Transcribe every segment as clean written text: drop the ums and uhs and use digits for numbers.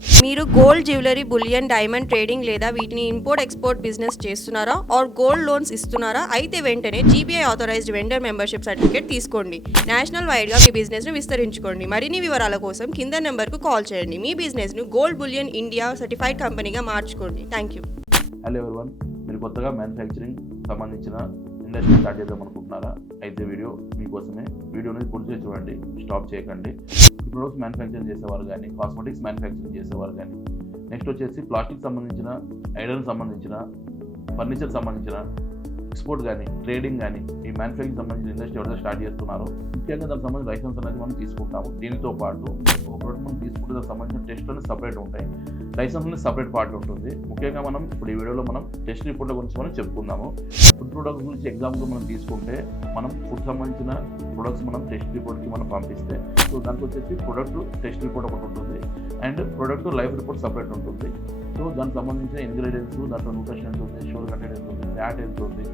మీరు gold jewellery, bullion, diamond trading లేదా వీటిని ఇంపోర్ట్ ఎక్స్పోర్ట్ బిజినెస్ చేస్తున్నారా ఆర్ గోల్డ్ లోన్స్ ఇస్తున్నారా? అయితే వెంటనే GBI authorised vendor membership certificate తీసుకోండి. నేషనల్ వైడ్ గా మీ బిజినెస్ ను విస్తరించుకోండి. మరిన్ని వివరాల కోసం కింద నెంబర్ కు కాల్ చేయండి. మీ బిజినెస్ ను గోల్డ్ బులియన్ ఇండియా సర్టిఫైడ్ కంపెనీగా మార్చుకోండి. Thank you. హలో ఎవరివన్, మీరు కొత్తగా మ్యానుఫ్యాక్చరింగ్ సంబంధించిన ఇండస్ట్రీ స్టార్ట్ చేద్దాం అనుకుంటున్నారా? అయితే వీడియో మీకోసమే. వీడియోని పూర్తిగా చూడండి, స్టాప్ చేయకండి. ప్రొడక్ట్స్ మ్యానుఫ్యాక్చరింగ్ చేసేవారు కానీ, కాస్మెటిక్స్ మ్యానుఫ్యాక్చరింగ్ చేసేవారు కానీ, నెక్స్ట్ వచ్చేసి ప్లాస్టిక్ సంబంధించిన, ఐరన్ సంబంధించిన, ఫర్నిచర్ సంబంధించిన, ఎక్స్పోర్ట్ కానీ, ట్రేడింగ్ కానీ, ఈ మ్యానుఫ్యాక్చరింగ్ సంబంధించిన ఇండస్ట్రీ ఎవరైతే స్టార్ట్ చేస్తున్నారో ముఖ్యంగా దానికి సంబంధించిన లైసెన్స్ అనేది మనం తీసుకుంటాము. దీనితో పాటు ఒక ప్రోడక్ట్ మనం తీసుకుంటే దానికి సంబంధించిన టెస్ట్ అనేది సపరేట్ ఉంటాయి, లైసెన్స్ అనేది సపరేట్ పార్ట్ ఉంటుంది. ముఖ్యంగా మనం ఇప్పుడు ఈ వీడియోలో మనం టెస్ట్ రిపోర్ట్ల గురించి మనం చెప్పుకుందాము. ఫుడ్ ప్రొడక్ట్స్ గురించి ఎగ్జాంపుల్ మనం తీసుకుంటే, మనం ఫుడ్ సంబంధించిన ప్రొడక్ట్స్ మనం టెస్ట్ రిపోర్ట్కి మనం పంపిస్తే, సో దానికి వచ్చేసి ప్రొడక్ట్ టెస్ట్ రిపోర్ట్ ఒకటి ఉంటుంది and product life report separate ఉంటుంది. సో దానికి సంబంధించిన ఇంగ్రీడియంట్స్, దాంట్లో న్యూట్రిషన్ ఎంత ఉంది, షుగర్ కంటెంట్ ఎంత ఉంది, ఫ్యాట్ ఎంత ఉంది,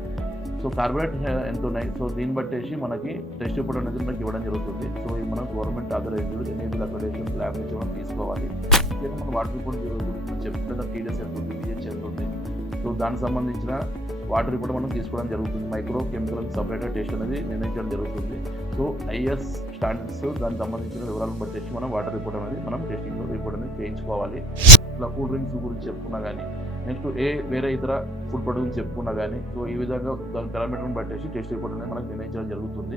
సో కార్బోహైడ్రేట్ ఎంత ఉన్నాయి, సో దీన్ని బట్టేసి మనకి టెస్ట్ రిపోర్ట్ అనేది మనకి ఇవ్వడం జరుగుతుంది. సో ఇది మనం government authorised enable accreditation lab నుంచి మనం తీసుకోవాలి. ముఖ్యంగా మనం వాటర్ రిపోర్ట్ గురించి చెప్పుకుంటే టీడీఎస్ ఎంత ఉంది, పిహెచ్ ఎంత ఉంది, సో దానికి సంబంధించిన వాటర్ రిపోర్ట్ మనం తీసుకోవడం జరుగుతుంది. మైక్రో కెమికల్ సపరేట్గా టెస్ట్ అనేది నిర్ణయించడం జరుగుతుంది. సో ఐఎస్ స్టాండర్డ్స్ దానికి సంబంధించిన వివరాలను బట్టేసి మనం వాటర్ రిపోర్ట్ అనేది మనం టెస్టింగ్ రిపోర్ట్ అనేది చేయించుకోవాలి. ఇట్లా కూల్ డ్రింక్స్ గురించి చెప్పుకున్నా కానీ, నెక్స్ట్ వేరే ఇతర ఫుడ్ ప్రొడక్ట్ గురించి చెప్పుకున్నా కానీ, సో ఈ విధంగా దాని పారామీటర్ని బట్టేసి టెస్ట్ రిపోర్ట్ అనేది మనకు నిర్ణయించడం జరుగుతుంది.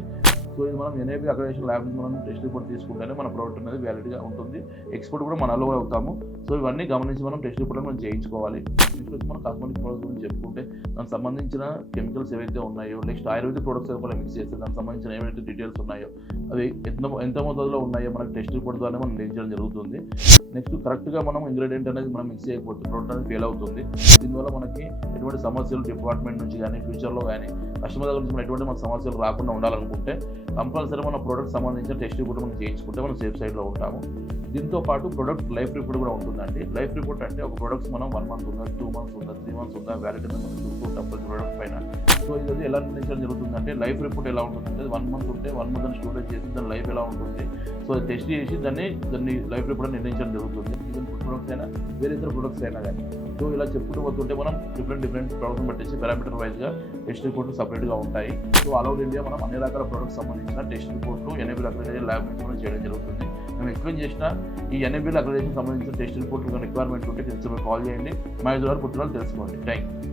సో ఇది మనం ఎన్ఏబీ అక్రెడిటేషన్ ల్యాబ్ నుంచి మనం టెస్ట్ రిపోర్ట్ తీసుకుంటేనే మన ప్రోడక్ట్ అనేది వ్యాలిడ్గా ఉంటుంది. ఎక్స్పోర్ట్ కూడా మనం అలో అవుతాము. సో ఇవన్నీ గమనించి మనం టెస్ట్ రిపోర్ట్ మనం చేయించుకోవాలి. నెక్స్ట్ వచ్చి మనం కాస్మెటిక్ ప్రొడక్ట్స్ గురించి చెప్పుకుంటే, దానికి సంబంధించిన కెమికల్స్ ఏవైతే ఉన్నాయో, నెక్స్ట్ ఆయుర్వేదిక్ ప్రొడక్ట్స్ కూడా మిక్స్ చేస్తే దానికి సంబంధించిన ఏవైతే డీటెయిల్స్ ఉన్నాయో అవి ఎంత మోతాదులో ఉన్నాయో మనకు టెస్ట్ రిపోర్ట్ ద్వారా మనం నిర్ణయించడం జరుగుతుంది. నెక్స్ట్ కరెక్ట్గా మనం ఇంగ్రీడియంట్ అనేది మనం మిక్స్ చేయకపోతే ప్రోడక్ట్ అనేది ఫెయిల్ అవుతుంది. దీనివల్ల మనకి ఎటువంటి సమస్యలు డిపార్ట్మెంట్ నుంచి కానీ, ఫ్యూచర్లో కానీ కస్టమర్ దగ్గర నుంచి ఎటువంటి మన సమస్యలు రాకుండా ఉండాలనుకుంటే కంపల్సరీ మన ప్రోడక్ట్ సంబంధించిన టెస్ట్ రిపోర్ట్ మనం చేయించుకుంటే మనం సేఫ్ సైడ్లో ఉంటాము. దీంతో పాటు ప్రొడక్ట్ లైఫ్ రిపోర్ట్ కూడా ఉంటుందండి. లైఫ్ రిపోర్ట్ అంటే ఒక ప్రొడక్ట్స్ మనం 1 month ఉందా, 2 months ఉందా, 3 months ఉందా, వ్యాలిడిటీ మనం చూస్తూ ఉంటాం ప్రతి ప్రొడక్ట్ పైన. సో ఇది ఎలా నిర్ణయించడం జరుగుతుందంటే, లైఫ్ రిపోర్ట్ ఎలా ఉంటుందంటే 1 month ఉంటే 1 month అని స్టోరేజ్ చేసి దాని లైఫ్ ఎలా ఉంటుంది, సో టెస్ట్ చేసి దాన్ని లైఫ్ రిపోర్ట్ నిర్ణయించడం జరుగుతుంది. ఈవెన్ ఫుడ్ ప్రొడక్ట్స్ అయినా, వేరే ఇతర ప్రొడక్ట్స్ అయినా కానీ. సో ఇలా చెప్పుకుంటూ పోతుంటే మనం డిఫరెంట్ ప్రొడక్ట్ని బట్టేసి పారామీటర్ వైజ్గా టెస్ట్ రిపోర్ట్లు సపరేట్గా ఉంటాయి. సో ఆల్ ఓవర్ ఇండియా మనం అన్ని రకాల ప్రొడక్ట్స్ సంబంధించిన టెస్ట్ రిపోర్ట్లు ఎనేబుల్ అక్రెడిటేషన్ ల్యాబ్ నుంచి మనం చేయడం జరుగుతుంది. మేము ఎక్స్ప్లెయిన్ చేసిన ఈ ఎనేబుల్ అక్రెడిటేషన్ సంబంధించిన టెస్ట్ రిపోర్ట్లు రిక్వైర్మెంట్ ఉంటే కాల్ చేయండి. మా ద్వారా పుట్టిన తెలుసుకోండి. Thank you.